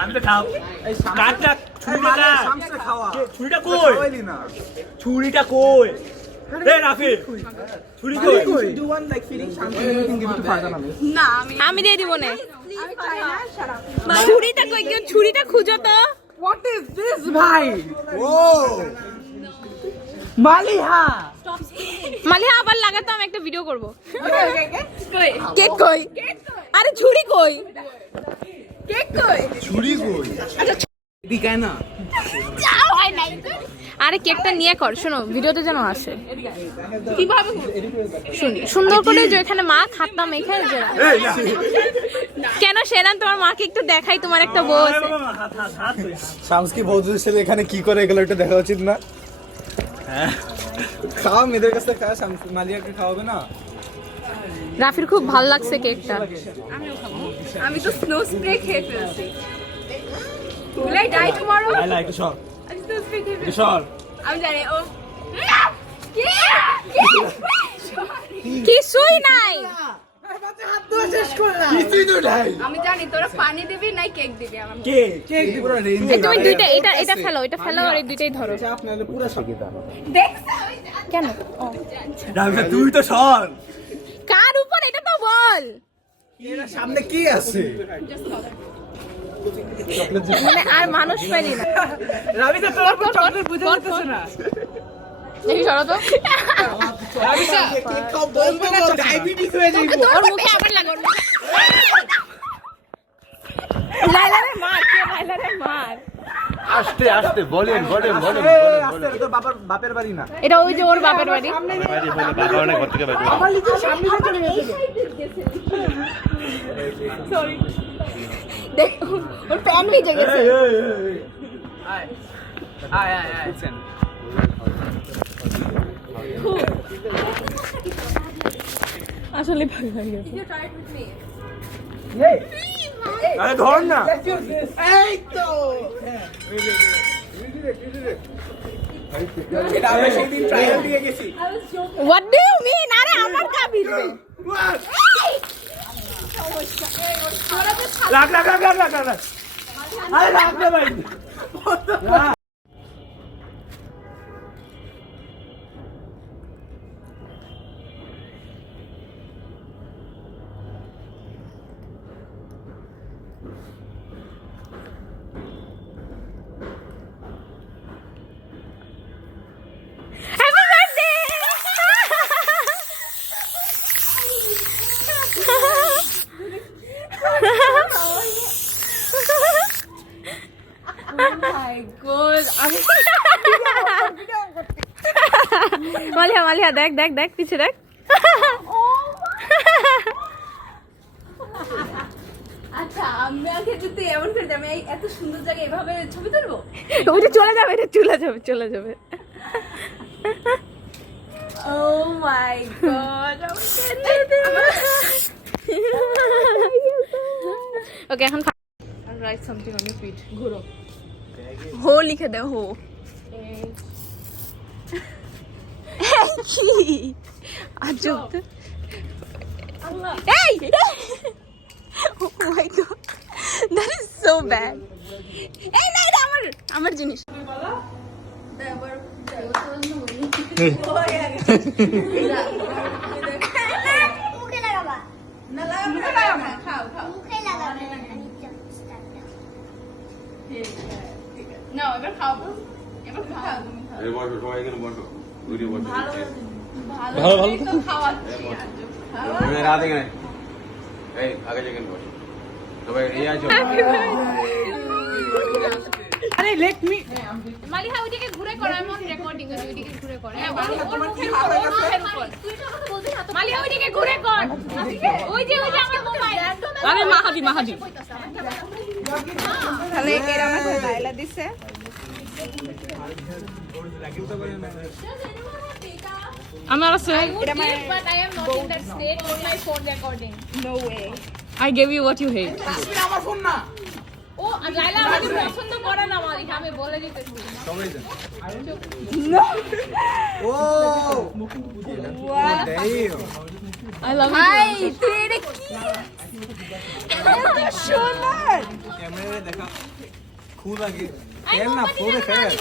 আমি খাও কাটটা ছুরিটা ছুরিটা কই ছুরিটা কই রে রাফি ছুরি কই do one like feeling something you can give it to Farzan না আমি দিয়ে দিব না ছুরিটা কই কেউ ছুরিটা খুঁজো তো হোয়াট ইজ দিস ভাই ও মালিহা মালিহা আবার লাগাতো আমি একটা ভিডিও করব কই কেক কই আরে ছুরি কই কেক কই ছুরি কই দিকা না আরে কেকটা নিয়ে কর শোনো ভিডিওতে যেন আসে কিভাবে শুনি সুন্দর করে যে এখানে মা খাতাম এখানে যে কেন সেরান তোমার মাকে একটু দেখাই তোমার একটা বউ আছে শামসকি বৌদির ছেলে এখানে কি করে এগুলো একটু দেখা উচিত না খাও মেয়েদের কাছে খাও মালিয়াকে খাওয়াবে না রাফির খুব ভালো লাগছে কেকটা আমি তো স্নো স্প্রে খেয়ে ফেলছি Will I die tomorrow? I like short. আমি স্নো স্প্রে খেয়ে ফেলছি Short. আমি জানি ও কিছুই নাই কিছুই তো নাই আমি জানি তোরা পানি দিবি না কেক দিবি আমার কেক দিব না রেঞ্জ এই তুমি দুইটা এটা ফেলো আর এই দুইটাই ধরো আপনাদের পুরো সকি দাও দেখছ কেন রাফি তুই তো সর কার উপর এটা তো বল এর সামনে কি আছে মানে আর মানুষ পাইলি না রাফি তো তোর চকলেট বুঝে যেতেছ না দেখি সরো তো রাফি কেক খাও বলবো না ডায়াবেটিস হয়ে যাবে ওর মুখে আবার লাগো লাইলারে মার আস্তে আস্তে বলেন আস্তে তো বাপের বাড়ি না এটা ওই যে ওর বাপের বাড়ি বাবা অনেক ঘর থেকে বাইরে আমার লিখে সামনে চলে গেছে সরি দেখ ওর প্যান ভিজে গেছে আয় আসলে ভাগ হয়ে গেছে আরে ধর না এই তো এটা আমি সেদিন ট্রায়াল দিয়ে গেছি হোয়াট ডু ইউ মিন আরে আমার কা ভিজবে রাখ আরে রাখ না ভাই হ্যাপি বার্থডে মালিয়া দেখ পিছে দেখ আচ্ছা আমি আগে যদি এমন করে আমি এত সুন্দর জায়গায় এভাবে ছবি তুলবো ওইটা চলে যাবে Oh my god ওকে এখন write something on your feet ঘুরো হো লিখে দাও হো কি আজব তো আল্লাহ এই oh my god that is so bad এই না এটা আমার জিনিস মুখে লাগাবা না লাগাবো না খাও মুখে লাগাবে না এবার খাও তুমি খাও এই বসো সবাই এখানে বসো ভিডিও বসো ভালো তো খাওয়াচ্ছি তুমি রাত এখানে এই আগে যেখানে বসো সবাই এই আছো আরে লেট মি মালিহা ওইদিকে ঘুরে কর আমি রেকর্ডিং করি ওইদিকে ঘুরে কর হ্যাঁ মালিহা ওইদিকে ঘুরে কর ওই যে আমার মোবাইল আরে মাহাদি তাহলে এরা আমাকে লাইলা দিছে আমার আছে but I am not in that state on my phone recording no way I gave you what you hate Kashmir আমার ফোন না ও লাইলা আমাকে পছন্দ করে না মালিহা আমি বলে দিতেছি সবাই জানে no ও I love you হাই তুই এটা কি সোনা দেখা খুল আগে খেল না ফোনে খেল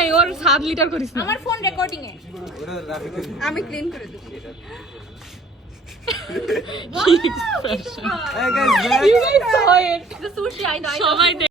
এই ওর 7 লিটার করিস না আমার ফোন রেকর্ডিং এ ওরা রাখি আমি ক্লিন করে দেবো Hey guys, You guys saw it. The sushi, I know. সবাই